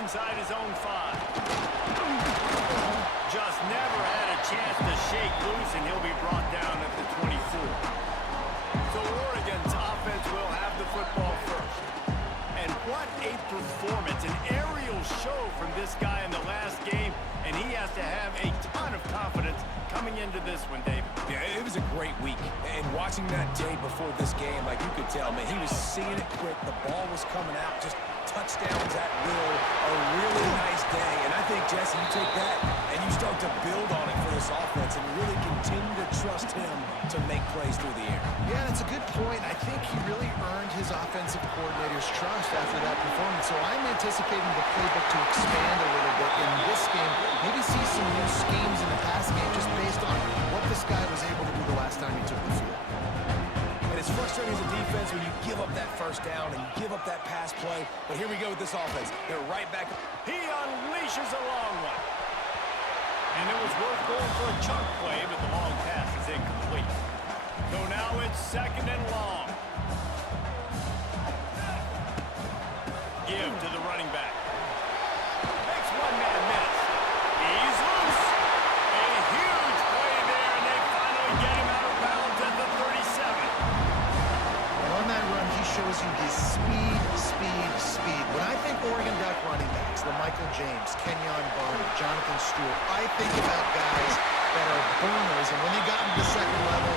inside his own 5. Just never had a chance to shake loose, and he'll be brought down at the 24. So Oregon's offense will have the football first. And what a performance, an aerial show from this guy in the last game, and he has to have a ton of confidence coming into this one, David. Yeah, it was a great week. And watching that tape before this game, like you could tell, man, he was seeing it quick. The ball was coming out, just touchdowns at will. A really nice day. And I think, Jesse, you take that and you start to build on it for this offense and really continue to trust him to make plays through the air. Yeah, that's a good point. I think he really earned his offensive coordinator's trust after that performance. So I'm anticipating the playbook to expand a little bit in this game. Maybe see some new schemes in the pass game just based on what this guy was able to do the last time he took the field. And it's frustrating as a defense when you give up that first down and you give up that pass play. But here we go with this offense. They're right back. He unleashes a long one. And it was worth going for a chunk play, but the long pass is incomplete. So now it's 2nd and long. Give to the running back. Makes one man miss. He's loose. A huge play there, and they finally get him out of bounds at the 37. And on that run, he shows you his speed, speed, speed. When I think Oregon Duck running backs, the Michael James, Kenyon Barner, Jonathan Stewart, I think about guys that are burners, and when they got into the second level,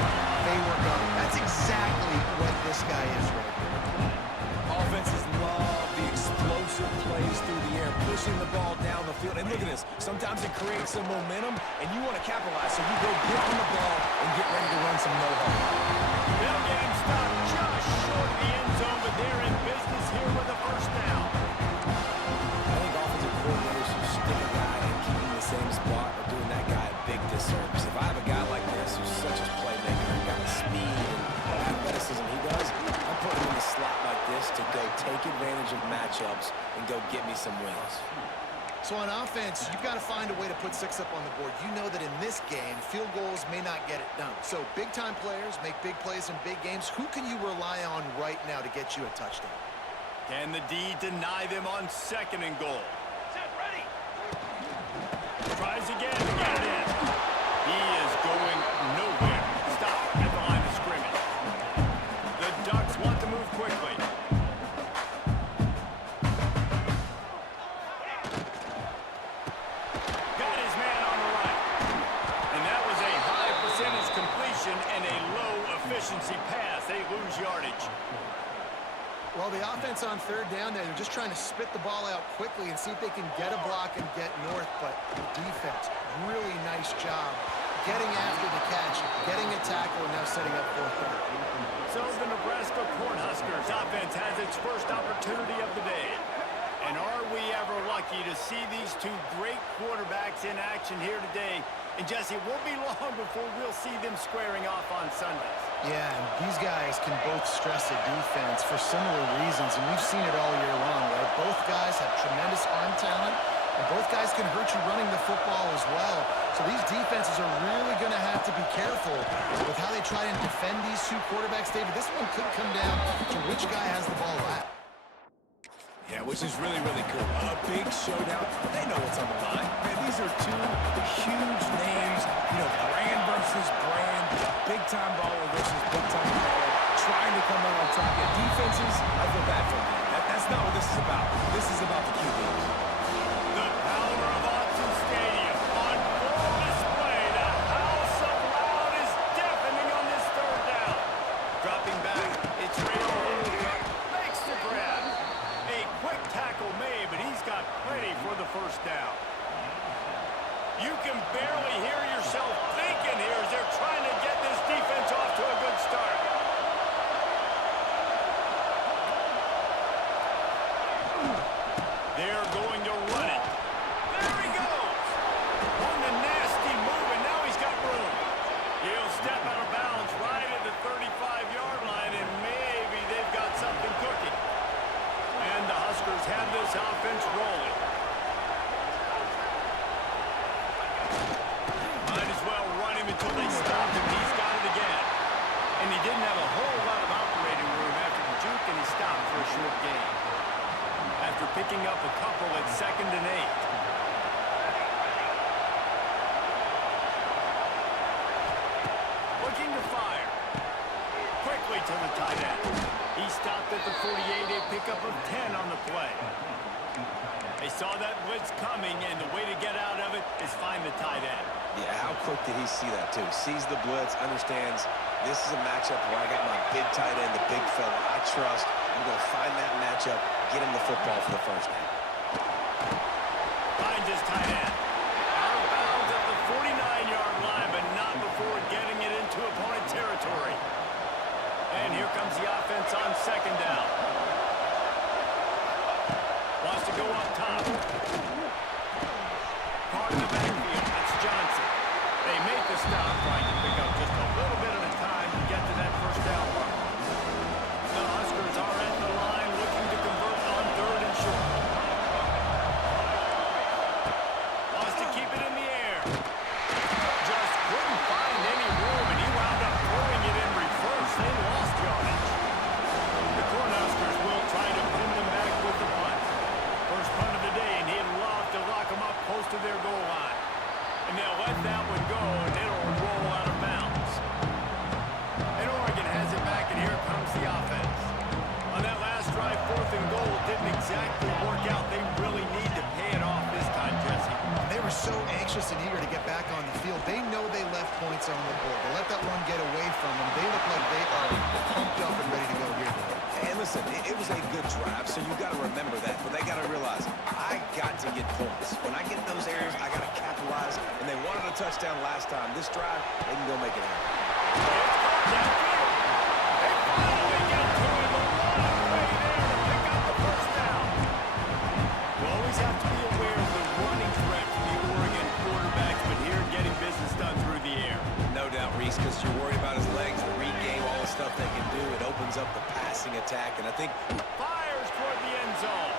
they were gone. That's exactly what this guy is right there. Offenses love the explosive plays through the air, pushing the ball down the field. And look at this. Sometimes it creates some momentum, and you want to capitalize. So you go get on the ball and get ready to run some no-huddle. They'll get him stopped just short of the end zone, but they're in business here with a first down. I think offensive coordinators who stick a guy and keep him in the same spot are doing that guy a big disservice. If I have a guy like this who's such a playmaker and got the speed and athleticism he does, I'm putting him in a slot like this to go take advantage of matchups and go get me some wins. So on offense, you've got to find a way to put 6 up on the board. You know that in this game, field goals may not get it done. So big-time players make big plays in big games. Who can you rely on right now to get you a touchdown? Can the D deny them on 2nd and goal? Set, ready. Tries again to get it in. He is going nowhere. Stop at the line of scrimmage. The Ducks want to move quickly. Got his man on the right. And that was a high percentage completion and a low efficiency pass. They lose yardage. Well, the offense on 3rd down there, they're just trying to spit the ball out quickly and see if they can get a block and get north. But the defense, really nice job getting after the catch, getting a tackle, and now setting up 4th down. So the Nebraska Cornhuskers offense has its first opportunity of the day. And are we ever lucky to see these two great quarterbacks in action here today? And Jesse, it won't be long before we'll see them squaring off on Sundays. Yeah, and these guys can both stress the defense for similar reasons, and we've seen it all year long, right? Both guys have tremendous arm talent, and both guys can hurt you running the football as well. So these defenses are really going to have to be careful with how they try and defend these two quarterbacks, David. This one could come down to which guy has the ball at. Yeah, which is really, really cool. A big showdown. They know what's on the line. Man, these are two huge names. You know, brand versus brand. Big-time baller versus big-time baller. Trying to come out on top. Yeah, defenses, I feel bad for them. That's not what this is about. This is about the QBs. The power of Autzen Stadium on full display. The house of loud is deafening on this 3rd down. Dropping back, it's Rayola. Makes the grab. A quick tackle made, but he's got plenty for the first down. You can barely hear yourself thinking here as they're trying to get this defense off to a good start. They're going to run it. There he goes. On the nasty move, and now he's got room. He'll step out of bounds right at the 35-yard line, and maybe they've got something cooking. And the Huskers have this offense rolling. Might as well run him until they stop him. He's got it again. And he didn't have a whole lot of operating room after the juke, and he stopped for a short gain. At after picking up a couple at 2nd and 8. Looking to fire. Quickly to the tight end. He stopped at the 48, a pickup of 10 on the play. They saw that blitz coming, and the way to get out of it is find the tight end. Yeah, how quick did he see that, too? Sees the blitz, understands this is a matchup where I got my big tight end, the big fella I trust. I'm going to find that matchup, get him the football for the first down. Finds his tight end. Out of bounds at the 49-yard line, but not before getting it into opponent territory. And here comes the offense on 2nd down. Wants to go up top. Caught in the backfield. That's Johnson. They make the stop, trying to pick up just a little bit at a time to get to that first down mark. The Huskers are at the line looking to convert on 3rd and short. Wants to keep it in the air. Just couldn't find any room, and he wound up throwing it in reverse. They lost yardage. The Cornhuskers will try to pin them back with the punt. First punt of the day, and he'd love to lock them up close to their goal line. And they'll let that one go, and it'll roll out of bounds. And Oregon has it back, and here comes the offense. On that last drive, 4th and goal didn't exactly work out. They really need to pay it off this time, Jesse. They were so anxious and eager to get back on the field. They know they left points on the board. They let that one get away from them. They look like they are pumped up and ready to go here. And listen, it was a good drive, so you got to remember that. But they got to realize, I got to get points. When I get in those areas, I got to capitalize. And they wanted a touchdown last time. This drive, they can go make it happen. It's caught downfield. They finally get to him. A long way there to pick up the first down. You always have to be aware of the running threat from the Oregon quarterbacks, but here getting business done through the air. No doubt, Reese, because you're worried about his legs, the read game, all the stuff they can do. It opens up the passing attack, and I think Fires toward the end zone.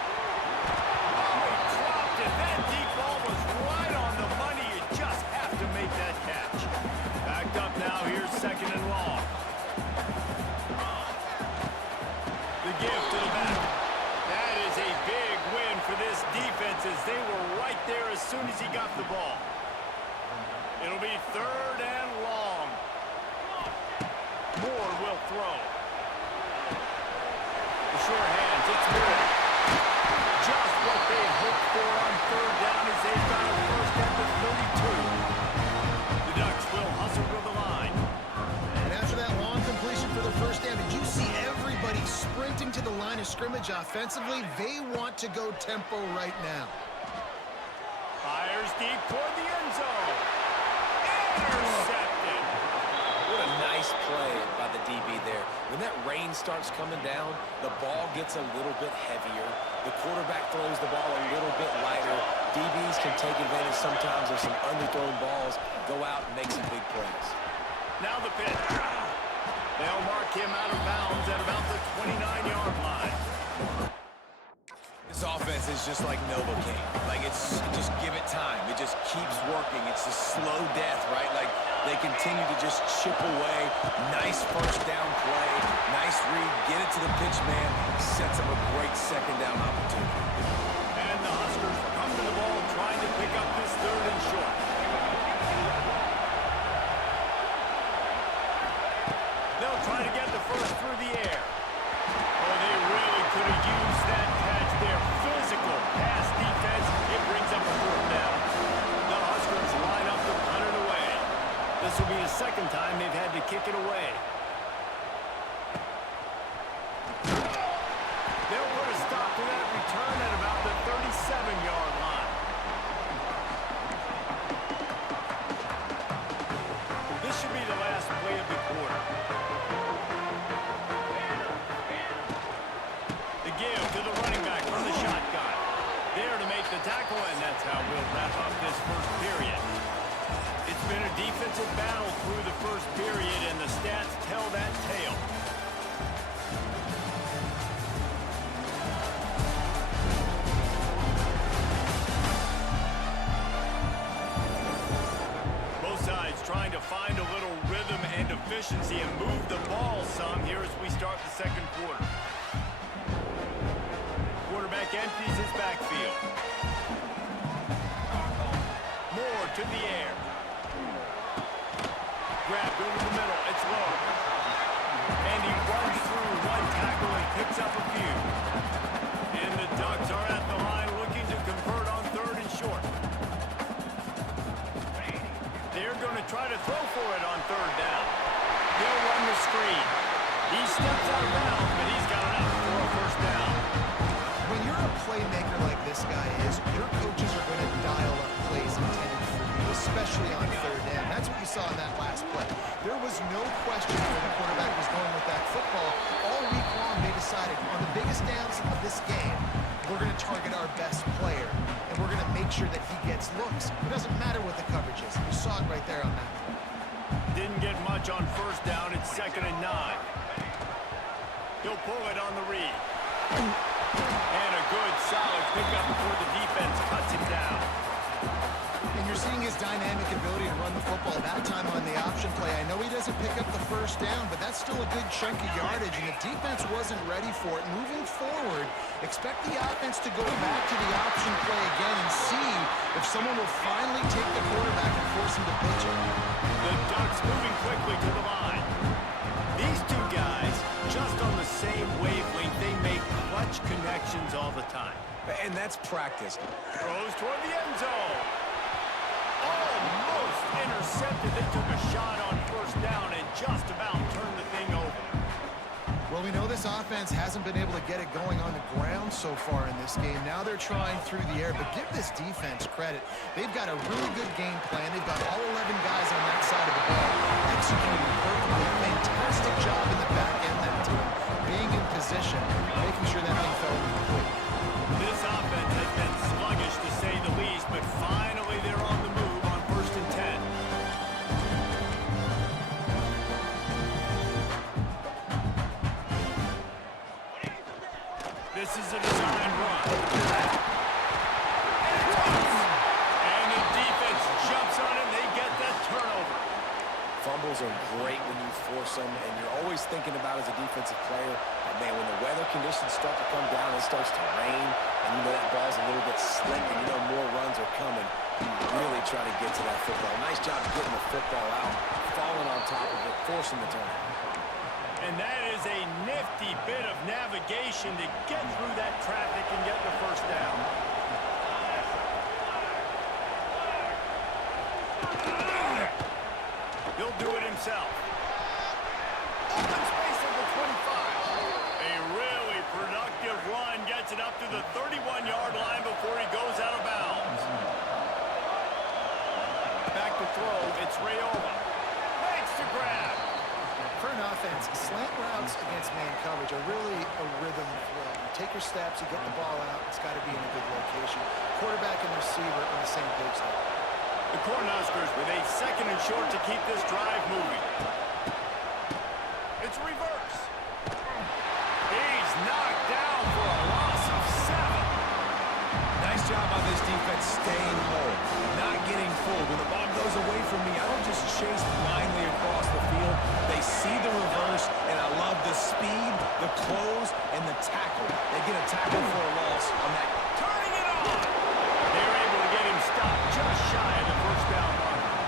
Oh, he dropped it. That deep ball was right on the money. You just have to make that catch. Backed up now. Here's 2nd and long. The give to the back. That is a big win for this defense as they were right there as soon as he got the ball. It'll be 3rd and long. Moore will throw. The sure hands, it's Moore. Just what they hoped for on 3rd down as they've got a first at the 32. The Ducks will hustle to the line. And after that long completion for the first down, did you see everybody sprinting to the line of scrimmage offensively? They want to go tempo right now. Fires deep toward the end zone. Intercepted. what a nice play by the DB there. When that rain starts coming down, the ball gets a little bit heavier. The quarterback throws the ball a little bit lighter. DBs can take advantage sometimes of some underthrown balls, go out and make some big plays. Now the pitch. They'll mark him out of bounds at about the 29-yard line. This offense is just like Novocaine. Like, it's just give it time. It just keeps working. It's a slow death, right? Like, they continue to just chip away. Nice first down play. Nice read. Get it to the pitch man. Sets up a great second down opportunity. And the Huskers come to the ball trying to pick up this third and short. They'll try to get the first through the air. Oh, they really could have used that catch there. Physical pass defense. It brings up a fourth down. The Huskers line up to punt it away. This will be the second time they've had to kick it away. They'll put a stop to that return at about the 37-yard line. This should be the last play of the quarter. The give to the running back from the shotgun. There to make the tackle, and that's how we'll wrap up this first period. It's been a defensive battle through the first period, and the stats tell that tale. Both sides trying to find a little rhythm and efficiency and move the ball some here as we start the second quarter. quarterback empties his backfield. Moore to the air. Grabbed over the middle. It's low. And he runs through one tackle and picks up a few. And the Ducks are at the line looking to convert on 3rd and short. They're going to try to throw for it on 3rd down. They'll run the screen. He steps out of bounds, but he's got enough for a 1st down. When you're a playmaker like this guy is, your coaches are going to dial up plays intended for you, especially on 3rd down. That's what you saw in that last play. There was no question where the quarterback was going with that football. All week long, they decided on the biggest downs of this game, we're going to target our best player, and we're going to make sure that he gets looks. It doesn't matter what the coverage is. You saw it right there on that play. Didn't get much on 1st down. It's 2nd and 9. He'll pull it on the read. And a good, solid pickup before the defense cuts him down. And you're seeing his dynamic ability to run the football that time on the option play. I know he doesn't pick up the 1st down, but that's still a good chunk of yardage, and the defense wasn't ready for it. Moving forward, expect the offense to go back to the option play again and see if someone will finally take the quarterback and force him to pitch it. The Ducks moving quickly to the line. These two guys, just on the same wavelength, they make clutch connections all the time. And that's practice. Throws toward the end zone. Almost intercepted. They took a shot on 1st down and just about turned the thing over. Well, we know this offense hasn't been able to get it going on the ground so far in this game. Now they're trying through the air, but give this defense credit. They've got a really good game plan. They've got all 11 guys on that side of the ball executing perfectly. Fantastic job in the back end that time, being in position, making sure that thing fell incomplete. This offense has been sluggish to say the least, but finally they're on the move on 1st and 10. This is a design run. And the defense jumps on it, and they get that turnover. Fumbles are great when you force them, and you're always thinking about as a defensive player, man, when the weather conditions start to come down, it starts to rain, and you know that ball's a little bit slick, and you know more runs are coming. You really try to get to that football. Nice job getting the football out, falling on top of it, forcing the turnover. And that is a nifty bit of navigation to get through that traffic and get the 1st down. He'll do it himself. Open space at the 25. A really productive run gets it up to the 31-yard line before he goes out of bounds. Back to throw, it's Rayola. Makes the grab. For an offense, slant routes against man coverage are really a rhythm throw. You take your steps, you get the ball out, it's got to be in a good location. Quarterback and receiver on the same page there. The Cornhuskers with a 2nd and short to keep this drive moving. It's reverse. He's knocked down for a loss of 7. Nice job on this defense staying whole, not getting fooled. When the ball goes away from me, I don't just chase blindly across the field. They see the reverse, and I love the speed, the close, and the tackle. They get a tackle for a loss on that. Turning it on. They're able to get him stopped just shy of the 1st down marker.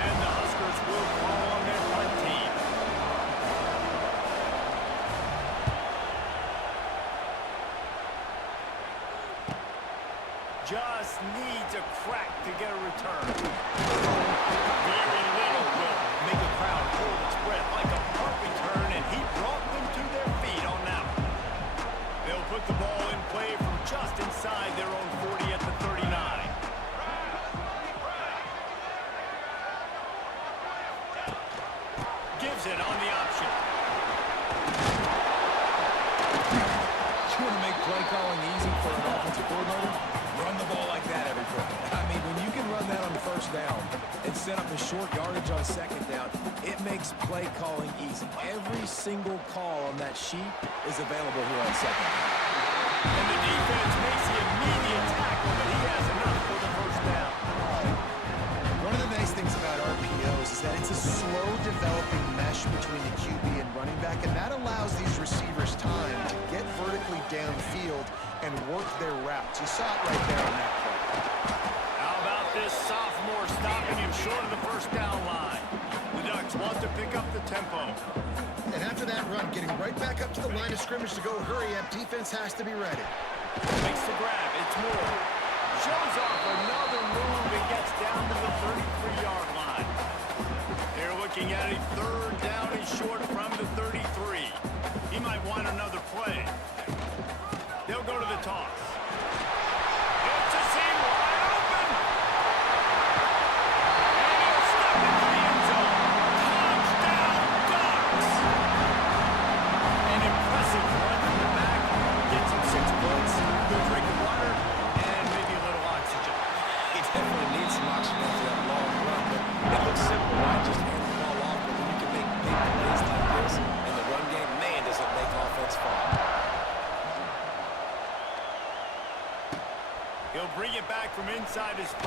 And the Huskers will call on their punt team. Just needs a crack to get a return. Very little will make a crowd hold its breath like a punt return, and he brought them to their feet on that one. They'll put the ball in play from just inside their own 40 at the 39. Gives it on the option. You want to make play calling easy for an offensive coordinator? Run the ball like that every play. I mean, when you can run that on 1st down and set up a short yardage on 2nd down, it makes play calling easy. Every single call on that sheet is available here on 2nd down. And the defense makes the immediate tackle, but he has enough for the 1st down. One of the nice things about RPOs is that it's a slow developing mesh between the QB and running back, and that allows these receivers time to get vertically downfield and work their routes. You saw it right there on that play. How about this sophomore stopping him short of the first down line? The Ducks want to pick up the tempo. And after that run, getting right back up to the line of scrimmage to go hurry up, defense has to be ready. Makes the grab. It's Moore. Shows off another move and gets down to the 33-yard line. They're looking at a third down and short from the 33. He might want another play. They'll go to the toss. It's a seam wide open. And he'll step into the end zone. Touchdown, Ducks! An impressive run from the back. Gets him 6 points. Good drink of water. And maybe a little oxygen. He definitely needs some oxygen after that long run, but it looks simple, right? Just hand the ball off, but when you can make big plays like this, and the run game, man, does it make offense fall. He'll bring it back from inside his 5.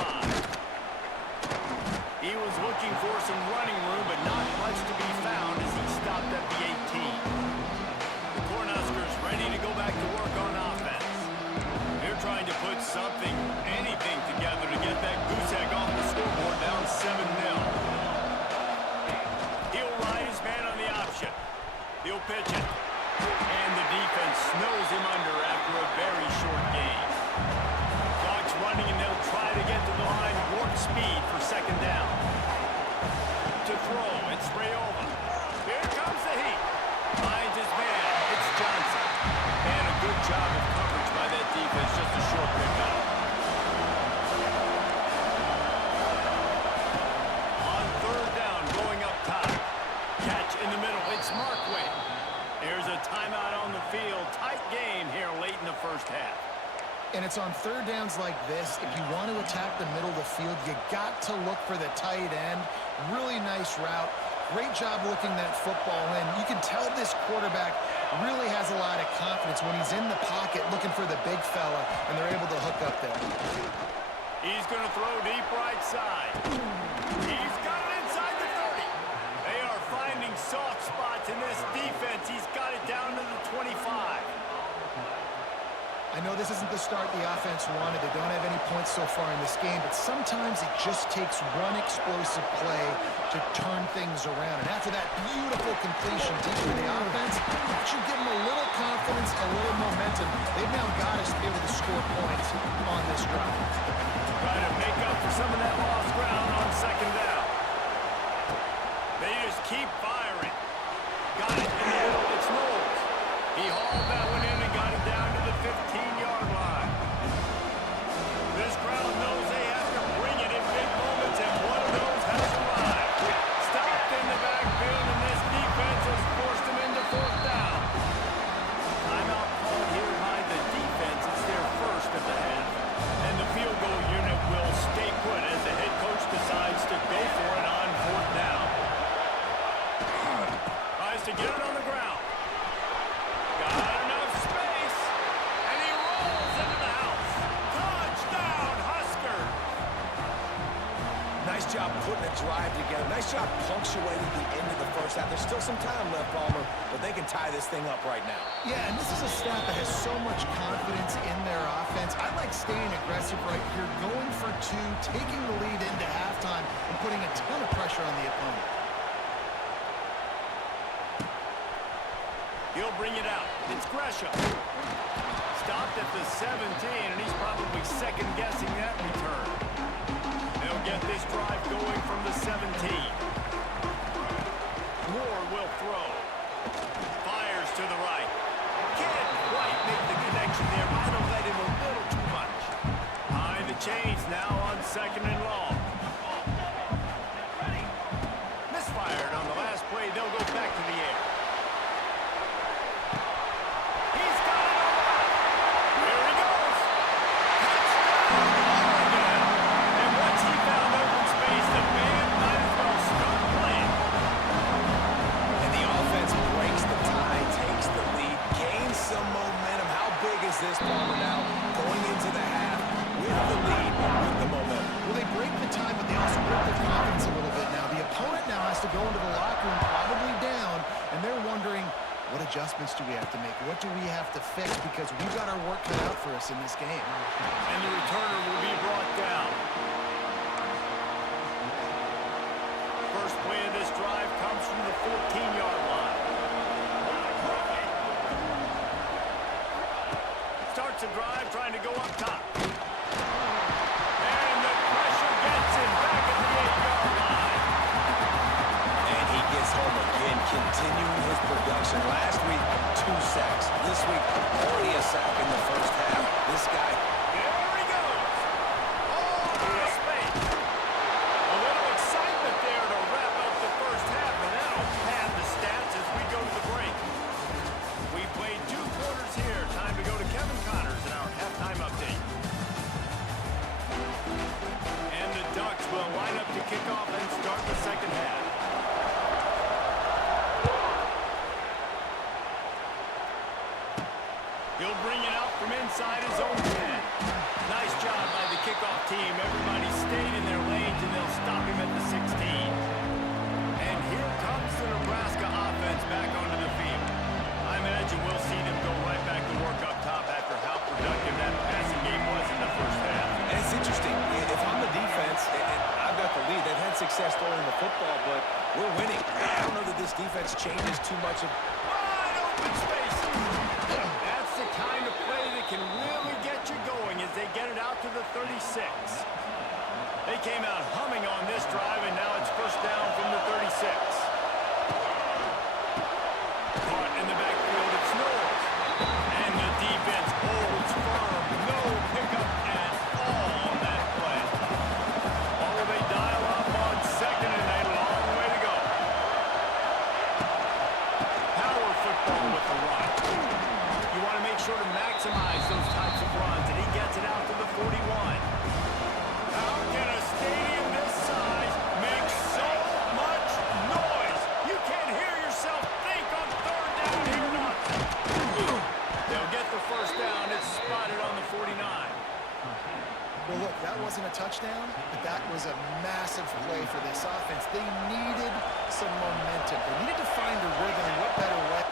He was looking for some running room, but not much to be found as he stopped at the 18. The Cornhuskers ready to go back to work on offense. They're trying to put something, anything together to get that goose egg off the scoreboard down 7-0. He'll ride his man on the option. He'll pitch it. And the defense snows him under after a very short game. Clock's running and they'll try to get to the line warp speed for second down. To throw, it's Rayola. Here comes the heat. Finds his man. It's Johnson. And a good job of coverage by that defense. Just a short pickup. On third down, going up top. Catch in the middle. It's Markway. There's a timeout on the field. Tight game here late in the first half. And it's on third downs like this, if you want to attack the middle of the field, you got to look for the tight end. Really nice route. Great job looking that football in. You can tell this quarterback really has a lot of confidence when he's in the pocket looking for the big fella, and they're able to hook up there. He's going to throw deep right side. He's got it inside the 30. They are finding soft spots in this defense. He's got it down to the 25. I know this isn't the start the offense wanted. They don't have any points so far in this game, but sometimes it just takes one explosive play to turn things around. And after that beautiful completion deep for the offense, that should give them a little confidence, a little momentum. They've now got us to be able to score points on this drive. Trying to make up for some of that lost ground on second down. They just keep firing. Got it in the middle. It's Knowles. He hauled that one in and got it down to the 15-yard line. This crowd knows they have to bring it in big moments, and one of those has arrived. Stopped in the backfield, and this defense has forced him into fourth down. Timeout called here by the defense. It's their first of the half. And the field goal unit will stay put as the head coach decides to go for it on fourth down. Tries to get it on the ground. Got enough space, and he rolls into the house. Touchdown, Huskers! Nice job putting a drive together. Nice job punctuating the end of the first half. There's still some time left, Palmer, but they can tie this thing up right now. Yeah, and this is a staff that has so much confidence in their offense. I like staying aggressive right here, going for two, taking the lead into halftime, and putting a ton of pressure on the opponent. He'll bring it out. It's Gresham. Stopped at the 17, and he's probably second-guessing that return. They'll get this drive going from the 17. Moore will throw. Fires to the right. Can't quite make the connection there. Might have led him a little too much. Behind the chains now on second and long. Misfired on the last play. They'll go back to the air. Touchdown, Oregon! And once he found open space, the man might as well start adjustments do we have to make? What do we have to fix? Because we've got our work cut out for us in this game. And the returner will be brought down. First play of this drive comes from the 14-yard line. Starts the drive trying to go up top. And the pressure gets him back at the 8-yard line. And he gets home again, continuing his production. Last week, 2 sacks. This week, already a sack in the first half. This guy... There he goes. Oh, into space. A little excitement there to wrap up the first half, and that'll pad the stats as we go to the break. We played 2 quarters here. Time to go to Kevin Connors in our halftime update. And the Ducks will line up to kick off and start the second half. He'll bring it up from inside his own 10. Nice job by the kickoff team. Everybody stayed in their lanes, and they'll stop him at the 16. And here comes the Nebraska offense back onto the field. I imagine we'll see them go right back to work up top after how productive that passing game was in the first half. And it's interesting. If I'm the defense, and I've got the lead, they've had success throwing the football, but we're winning. I don't know that this defense changes too much of... Wide open space. That's the kind of play that can really get you going as they get it out to the 36. They came out humming on this drive, and now it's first down from the 36. Caught in the backfield, it's Knowles. And the defense holds firm. No pickup at all on that play. Oh, they dial up on second, and a long way to go. Power football with the run. You want to make sure to maximize those types of runs, and he gets it out to the 41. How can a stadium this size make so much noise? You can't hear yourself think on third down here, Watson. They'll get the first down. It's spotted on the 49. Well, look, that wasn't a touchdown, but that was a massive play for this offense. They needed some momentum. They needed to find a rhythm, and what better way?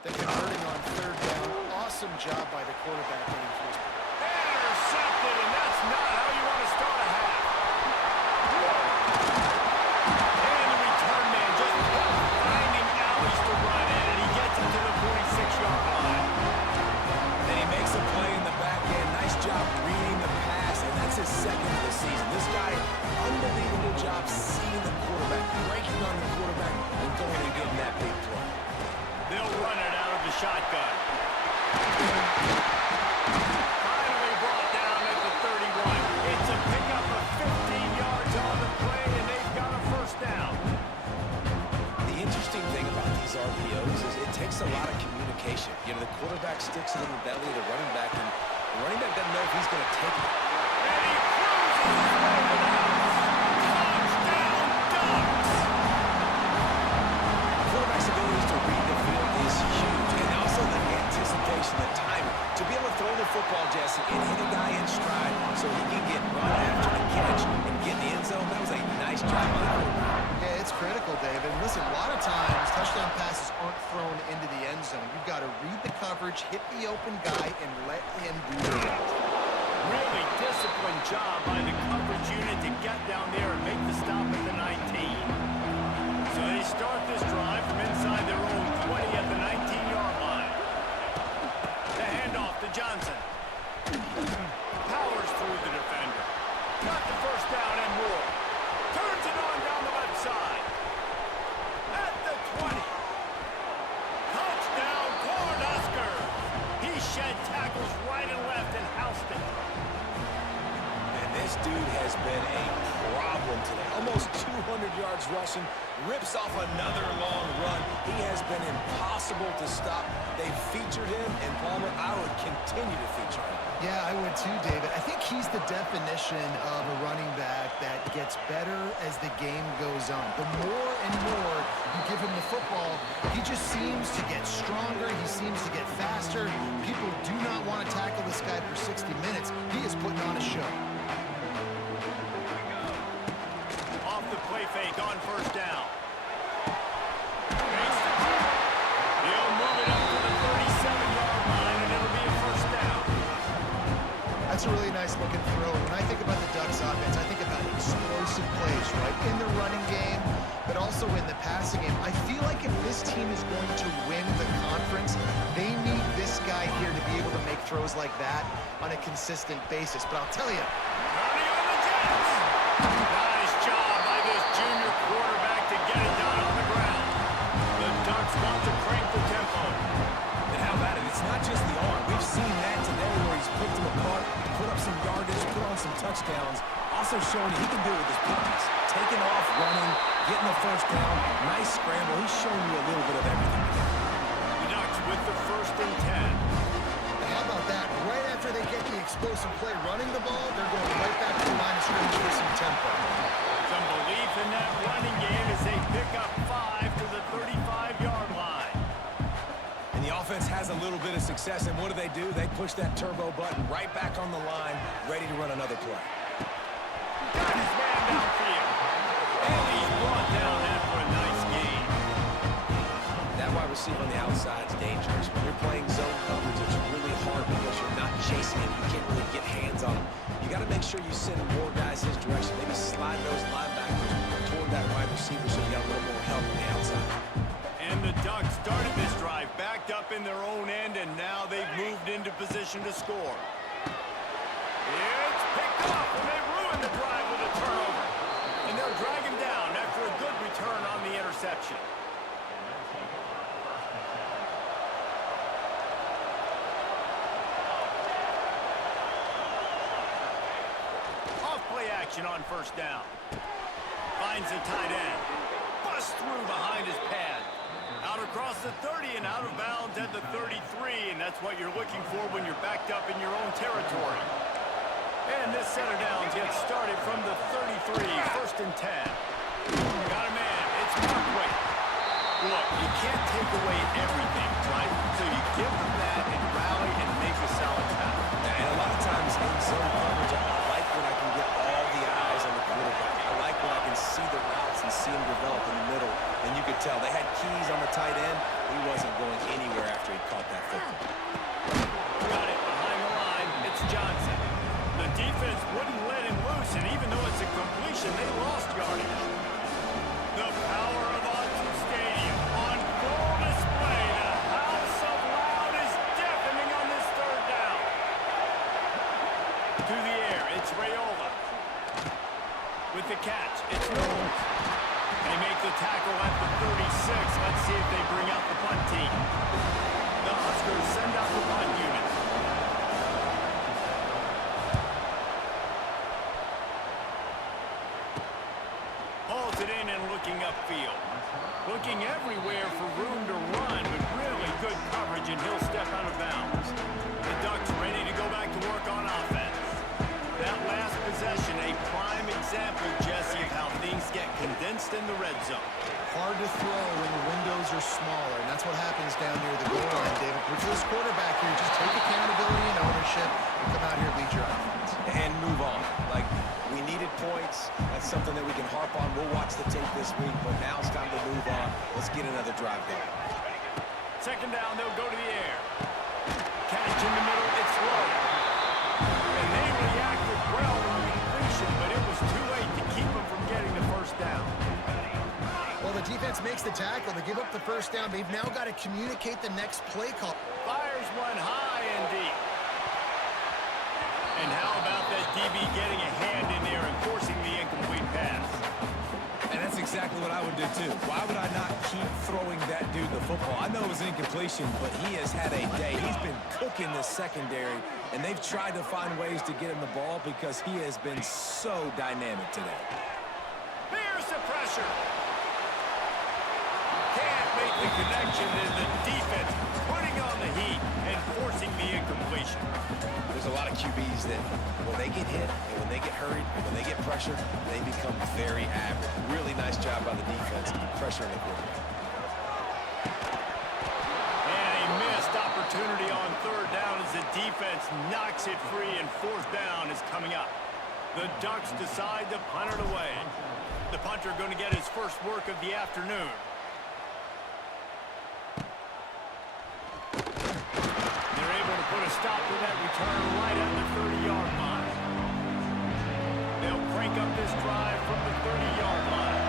They're converting on third down. Awesome job by the quarterback getting through his... Intercepted, and that's not how you want to start a half. And the return man just kept finding alleys to run in, and he gets him to the 46-yard line. And he makes a play in the back end. Nice job reading the pass, and that's his second of the season. This guy, unbelievable job seeing the quarterback, breaking on the quarterback, and going and getting that big play. They'll run it out of the shotgun. Finally brought down at the 31. It's a pickup of 15 yards on the play, and they've got a first down. The interesting thing about these RPOs is it takes a lot of communication. You know, the quarterback sticks it in the belly of the running back, and the running back doesn't know if he's going to take it. And he cruises his way to the house. Touchdown, Ducks! Quarterback's abilities to read the field is huge, and also the anticipation, the timing. To be able to throw the football, Jesse, and hit a guy in stride so he can get run after the catch and get in the end zone, that was a nice job by the quarterback. Yeah, it's critical, David. Listen, a lot of times touchdown passes aren't thrown into the end zone. You've got to read the coverage, hit the open guy, and let him do the rest. Really disciplined job by the coverage unit to get down there and make the stop at the 19. So they start this drive from inside their own 20 at the 19-yard line. The handoff to Johnson. Powers through the defender. Got the first down and more. Turns it on down the left side. At the 20. Touchdown, Cornhuskers. He shed tackles right and left and housed it. And this dude has been a problem today. Almost 200 yards rushing, rips off another long run. He has been impossible to stop. They've featured him, and Palmer, I would continue to feature him. Yeah, I would too, David. I think he's the definition of a running back that gets better as the game goes on. The more and more you give him the football, he just seems to get stronger. He seems to get faster. People do not want to tackle this guy for 60 minutes. He is putting on a show. Off the play fake. first down. Makes the throw. He'll move it up to the 37-yard line, and it'll be a first down. That's a really nice looking throw. When I think about the Ducks offense, I think about explosive plays, right? In the running game, but also in the passing game. I feel like if this team is going to win the conference, they need this guy here to be able to make throws like that on a consistent basis. But I'll tell you, Running on the Jets. Nice job by this junior quarterback to get it done on the ground. The Ducks want to crank the tempo. And how about it? It's not just the arm. We've seen that today where he's picked them apart, put up some yardage, put on some touchdowns. Also showing he can do it with his pockets. Taking off, running, getting the first down. Nice scramble. He's showing you a little bit of everything today. The Ducks with the 1st and 10. how about that? Right after they get the explosive play running the ball, they're going right back to the line of scrimmage for some tempo. Some belief in that running game as they pick up 5 to the 35-yard line. And the offense has a little bit of success, and what do? They push that turbo button right back on the line, ready to run another play. Got his man downfield. And he's brought down after a nice gain. That wide receiver on the outside is dangerous. When you're playing zone coverage, it's really hard because you're not chasing him. You can't really get hands on him. You got to make sure you send more guys his direction. Maybe slide those linebackers toward that wide receiver so you got a little more help on the outside. And the Ducks started this drive backed up in their own end, and now they've moved into position to score. It's picked up, and they ruin the drive with a turnover. And they'll drag him down after a good return on the interception. Off-play action on first down. Finds the tight end. Busts through behind his pad. Out across the 30 and out of bounds at the 33, and that's what you're looking for when you're backed up in your own territory. And this center down gets started from the 33, 1st and 10. Got a man, it's Markway. Look, you can't take away everything, right? So you give them that and rally and make a solid tackle. And a lot of times in zone coverage, I like when I can get all the eyes on the quarterback. I like when I can see the routes and see them develop in the middle. And you could tell they had keys on the tight end. He wasn't going anywhere after he caught that football. Got it behind the line. It's Johnson. The defense wouldn't let him loose, and even though it's a completion, they lost yardage. The power of Autzen Stadium on full display. The house of loud is deafening on this 3rd down. To the air, it's Raiola. With the catch, it's Knowles. They make the tackle at the 36. Let's see if they bring out the punt team. The Huskers send out the punt unit. Hauls it in and looking upfield. Looking everywhere for room to run, but really good coverage, and he'll step out of bounds. The Ducks ready to go back to work on offense. That last possession, a prime example, Jesse, of how things get condensed in the red zone. Hard to throw when the windows are smaller, and that's what happens down near the goal line, David. For this quarterback here, just take accountability and ownership and come out here and lead your offense. And move on. Like, we needed points. That's something that we can harp on. We'll watch the tape this week, but now it's time to move on. Let's get another drive going. 2nd down, they'll go to the air. Catch in the middle, it's low. And they reacted well on the completion, but it was too late to keep them from getting the 1st down. Well, the defense makes the tackle. They give up the 1st down. They've now got to communicate the next play call. Fires one high and deep. And how about that DB getting a hand in there and forcing the incomplete pass? And that's exactly what I would do, too. Why would I not keep throwing that dude the football? I know it was incompletion, but he has had a day. He's been cooking the secondary, and they've tried to find ways to get him the ball because he has been so dynamic today. Here's the pressure. Can't make the connection, and the defense putting on the heat and forcing the incompletion. There's a lot of QBs that when they get hit and when they get hurried and when they get pressured, they become very average. Really nice job by the defense pressuring the quarterback. And a missed opportunity on 3rd down as the defense knocks it free, and 4th down is coming up. The Ducks decide to punt it away. The punter going to get his first work of the afternoon. They're able to put a stop to that return right at the 30-yard line. They'll crank up this drive from the 30-yard line.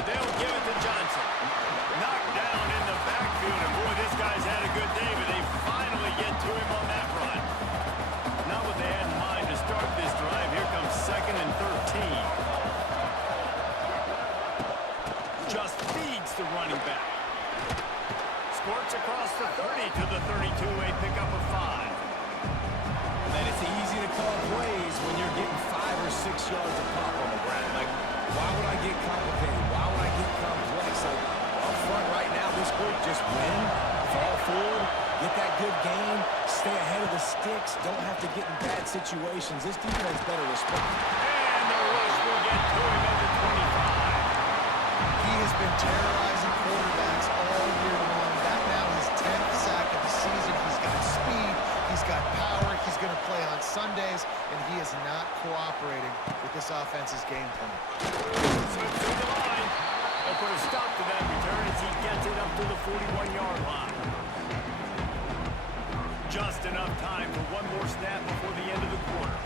They'll give it to Johnson. Knocked down in the backfield, and boy, this guy's had a good day, but they finally get to him on that run. Not what they had in mind to start this drive. Here comes 2nd and 13. Just feeds the running back. Squirts across the 30 to the 32, a pickup of 5. And it's easy to call plays when you're getting 5 or 6 yards of pop on the ground. Like, why would I get complicated? Why would I get complex? Like, up front right now, this group just win, fall forward, get that good game, stay ahead of the sticks, don't have to get in bad situations. This defense better respect. And the rush will get to him at the 25. He has been terrorizing quarterbacks all year long. That now his 10th sack of the season. He's got speed. He's got power. He's going to play on Sundays, and he is not cooperating with this offense's game plan. Slips through the line. They'll put a stop to that return as he gets it up to the 41-yard line. Just enough time for one more snap before the end of the quarter.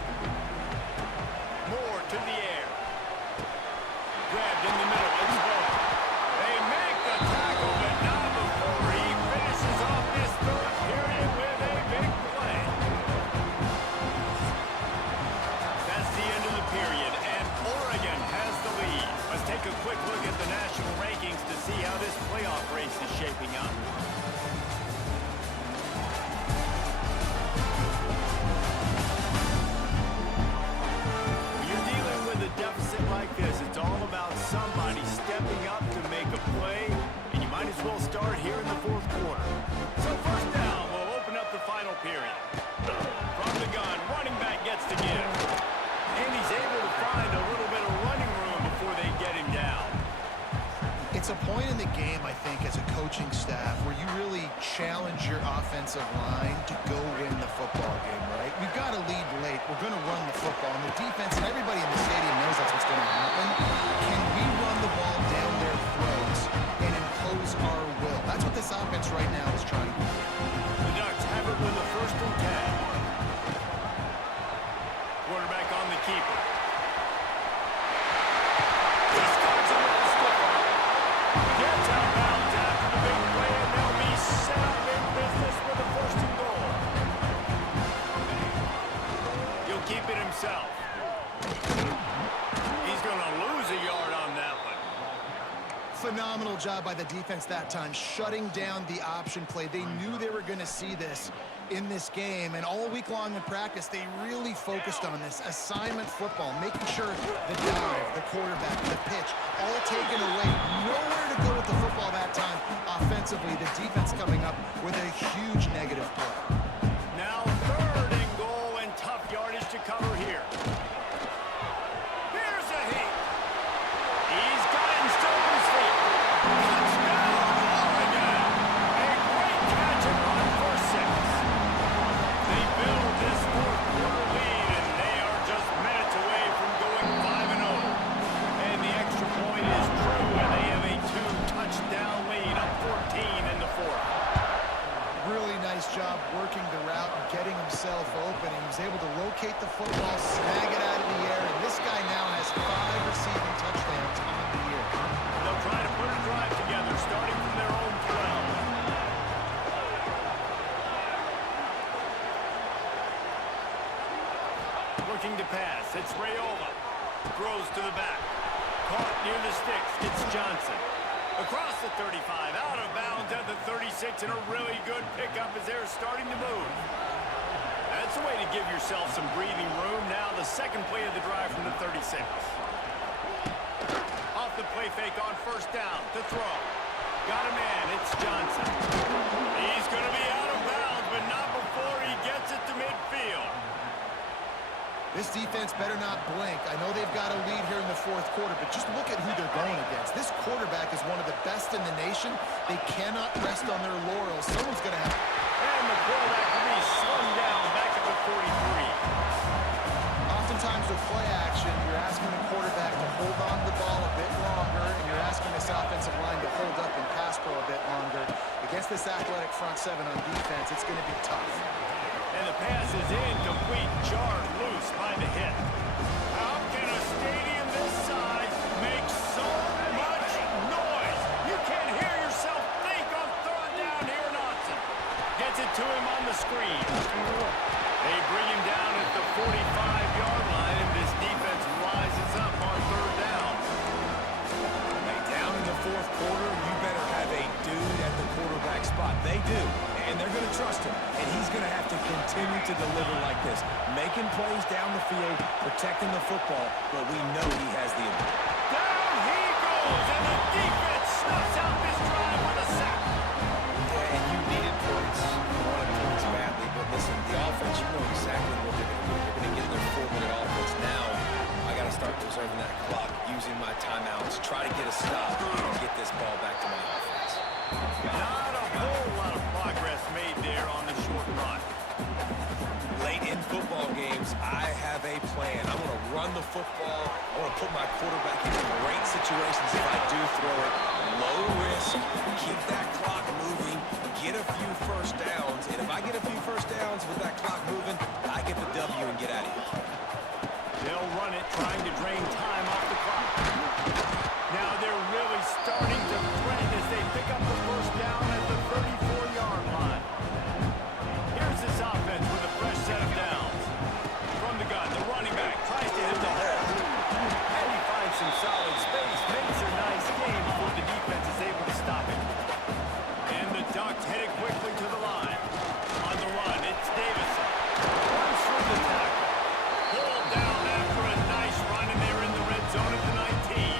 Moore to the air. Grabbed in the middle. Let's go. They make the tackle, but not before he finishes off this third period with a big play. That's the end of the period, and Oregon has the lead. Let's take a quick look at the national rankings to see how this playoff race is shaping up. When you're dealing with a deficit like this, it's all about somebody stepping up to make a play, and you might as well start here in the fourth quarter. So first down will open up the final period. From the gun, running back gets to give. And he's able to find a little bit of running room before they get him down. It's a point in the game, I think, as a coaching staff where you really challenge your offensive line to go win the football game, right? We've got to lead late. We're going to run the football. And the defense and everybody in the stadium knows that's what's going to happen. Can we run the ball down their throats and impose our will? That's what this offense right now is trying to do. The Ducks have it with a 1st and 10. Quarterback on the keeper. Discards him with the stiffer. Gets out of bounds after the big play, and they'll be set up in business with a 1st and goal. He'll keep it himself. He's going to lose a yard on that one. Phenomenal job by the defense that time, shutting down the option play. They knew they were going to see this in this game, and all week long in practice, they really focused on this assignment football, making sure the dive, the quarterback, the pitch, all taken away. Nowhere to go with the football that time offensively. The defense coming up with a huge negative play. Now 3rd and goal, and tough yardage to cover here. Here's a hit. He's got him still on his feet. Touchdown, Oregon. A great catch and run for 6. They build this fourth quarter lead, and they are just minutes away from going 5-0. And the extra point is true, and they have a 2-touchdown lead, up 14 in the 4th. Really nice job working the route and getting himself open. He was able to locate the football, snag it out of the air, and this guy now has 5 receiving touchdowns on the year. They'll try to put a drive together, starting from their own 12. Looking to pass. It's Raiola. Throws to the back. Caught near the sticks. It's Johnson. Across the 35, out of bounds at the 36, and a really good pickup as they're starting to move. That's a way to give yourself some breathing room. Now the second play of the drive from the 36. Off the play fake on 1st down to throw. Got a man, it's Johnson. He's going to be out of bounds, but not before he gets it to midfield. This defense better not blink. I know they've got a lead here in the 4th quarter, but just look at who they're going against. This quarterback is one of the best in the nation. They cannot rest on their laurels. Someone's going to have... And the quarterback will be slung down back at the 43. this athletic front seven on defense, it's going to be tough. And the pass is incomplete, jarred loose by the hit. How can a stadium this size make so much noise? You can't hear yourself think on third down here in Ncaa. Gets it to him on the screen. They bring him down at the 45-yard line, and this defense rises up on third down. Down in the fourth quarter, you better have a dude at the quarterback spot. They do, and they're going to trust him, and he's going to have to continue to deliver like this, making plays down the field, protecting the football, but we know he has the ability. Down he goes, and the defense snuffs out this drive with a sack. Yeah, and you needed points. You wanted points badly, but listen, the offense, you know exactly what they're going to do. They're going to get their 4-minute offense now. I got to start preserving that clock, using my timeouts, try to get a stop, and get this ball back to my offense. Not a whole lot of progress made there on the short run. Late in football games, I have a plan. I'm going to run the football. I want to put my quarterback in great situations if I do throw it. Low risk, keep that clock moving, get a few first downs. And if I get a few first downs with that clock moving, I get the W and get out of here. They'll run it, trying to drain time off the clock. Now they're really starting to threaten as they pick up the first down at the 34-yard line. Here's this offense with a fresh set of downs. From the gun, the running back tries to hit the hole. And he finds some solid space, makes a nice game before the defense is able to stop him. And the Ducks headed quickly to the line. On the run, it's Davison. Runs through the tackle. Pulled down after a nice run, and they're in the red zone at the 19.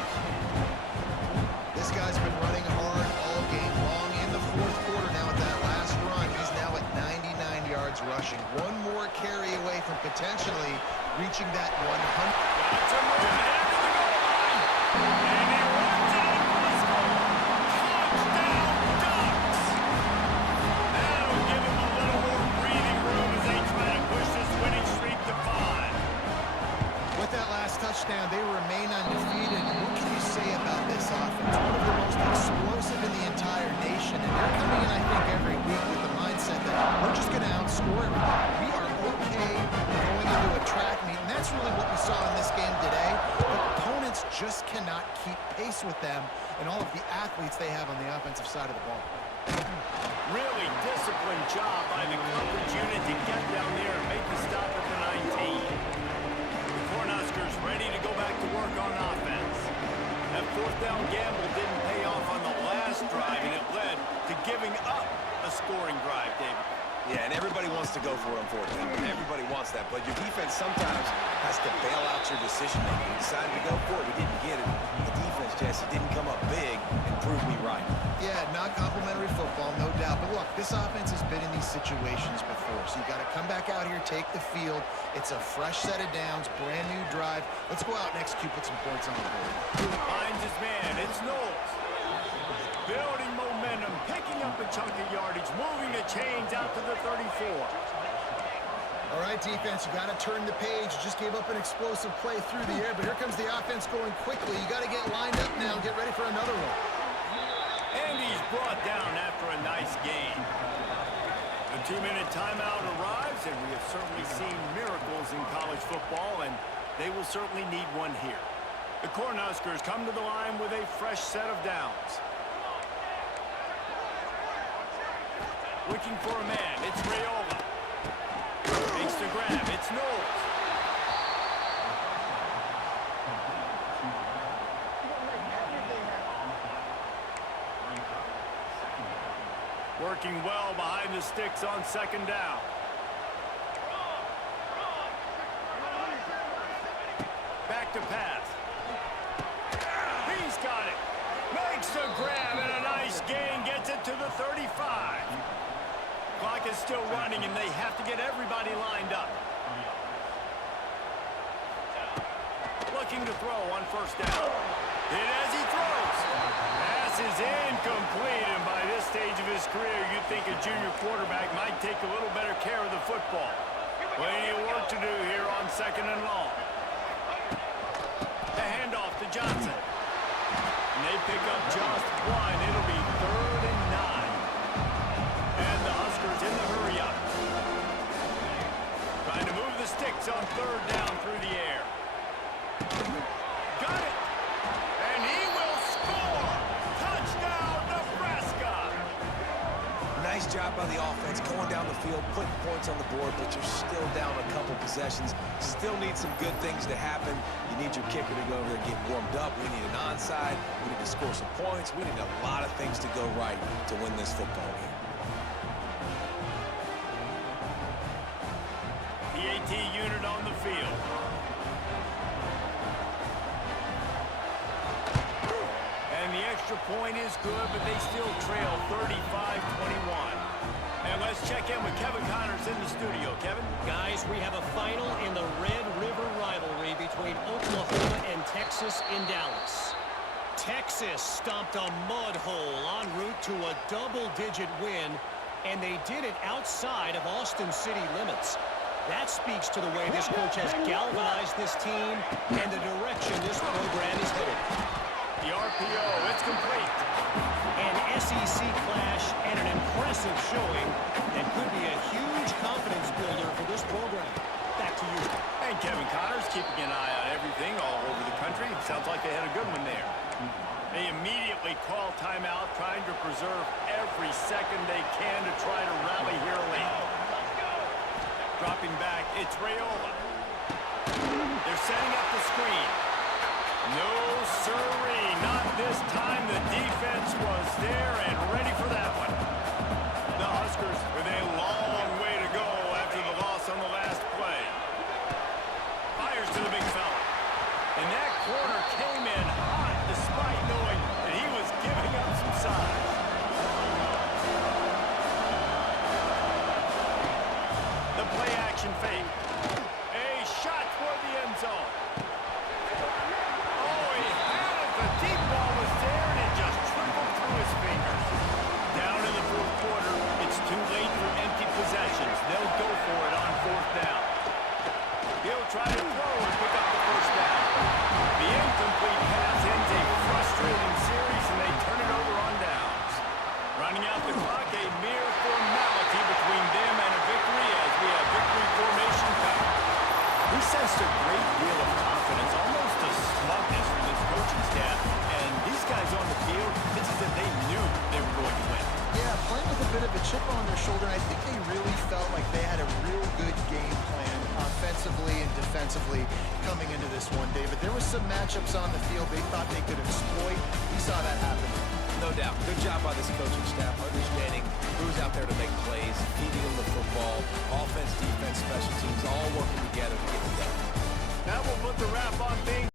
This guy's been running hard all game long in the fourth quarter. Now at that last run, he's now at 99 yards rushing. One more carry away from potentially reaching that 100. Got to move ahead to the goal line. And he runs it in for the score. Touchdown, Ducks. That'll give him a little more breathing room as they try to push this winning streak to 5. With that last touchdown, they remain undefeated. What can you say about this offense? One of the most explosive in the entire nation. And they're coming in, I think, every week with the mindset that we're just going to outscore everybody. We are okay going into a track meet. And that's really what we saw in this game today. But opponents just cannot keep pace with them and all of the athletes they have on the offensive side of the ball. Really disciplined job by the coverage unit to get down there and make the stop at the 19. The Cornhuskers ready to go back to work on offense. That fourth down gamble didn't pay off on the last drive, and it led to giving up a scoring drive, David. Yeah, and everybody wants to go for it on fourth down. Everybody wants that, but your defense sometimes has to bail out your decision-making. We decided to go for it. We didn't get it. The defense, Jesse, didn't come up big and prove me right. Yeah, not complimentary football, no doubt. But look, this offense has been in these situations before. So you got to come back out here, take the field. It's a fresh set of downs, brand new drive. Let's go out and execute, put some points on the board. Finds his man. It's Knowles. Building momentum, picking up a chunk of yardage, moving the chains out to the 34. All right, defense, you got to turn the page. You just gave up an explosive play through the air, but here comes the offense going quickly. You got to get lined up now and get ready for another one. And he's brought down after a nice gain. The 2-minute timeout arrives, and we have certainly seen miracles in college football, and they will certainly need one here. The Cornhuskers come to the line with a fresh set of downs. Looking for a man, it's Raiola. Makes the grab, it's Knowles. Working well behind the sticks on second down. Back to pass. He's got it. Makes the grab and a nice gain. Gets it to the 35. Clock is still running and they have to get everybody lined up. Looking to throw on first down. Hit as he throws. Pass is incomplete, and by this stage of his career, you'd think a junior quarterback might take a little better care of the football. Plenty of work to do here on second and long. The handoff to Johnson. And they pick up just one. It'll be 3rd and 9. takes on third down through the air. Got it. And he will score. Touchdown, Nebraska. Nice job by the offense going down the field, putting points on the board, but you're still down a couple possessions. Still need some good things to happen. You need your kicker to go over there and get warmed up. We need an onside. We need to score some points. We need a lot of things to go right to win this football game. PAT unit on the field. And the extra point is good, but they still trail 35-21. And let's check in with Kevin Connors in the studio. Kevin? Guys, we have a final in the Red River rivalry between Oklahoma and Texas in Dallas. Texas stomped a mud hole en route to a double-digit win, and they did it outside of Austin city limits. That speaks to the way this coach has galvanized this team and the direction this program is headed. The RPO, it's complete. An SEC clash and an impressive showing that could be a huge confidence builder for this program. Back to you. And Kevin Connors keeping an eye on everything all over the country. Sounds like they had a good one there. They immediately call timeout, trying to preserve every second they can to try to rally here late. Dropping back, it's Raiola. They're setting up the screen. No siree, not this time. The defense was there and ready for that one. The Huskers with a long way to go after the loss on the last play. Fires to the big fella. And that corner came in hot despite knowing that he was giving up some size. The play action fake. A shot toward the end zone. Oh, he had it. The deep ball was there, and it just trickled through his fingers. Down in the fourth quarter, it's too late for empty possessions. They'll go for it on fourth down. He'll try to throw and pick up the first down. The incomplete pass ends a frustrating series, and they turn it over on downs. Running out the clock, a mere formality between them and a victory as we have victory formation cover. We sensed a great deal of confidence, almost a smugness from this coaching staff. And these guys on the field, it's as if they knew they were going to win. Yeah, playing with a bit of a chip on their shoulder. I think they really felt like they had a real good game plan offensively and defensively coming into this one, David. There were some matchups on the field they thought they could exploit. We saw that happen. No doubt. Good job by this coaching staff understanding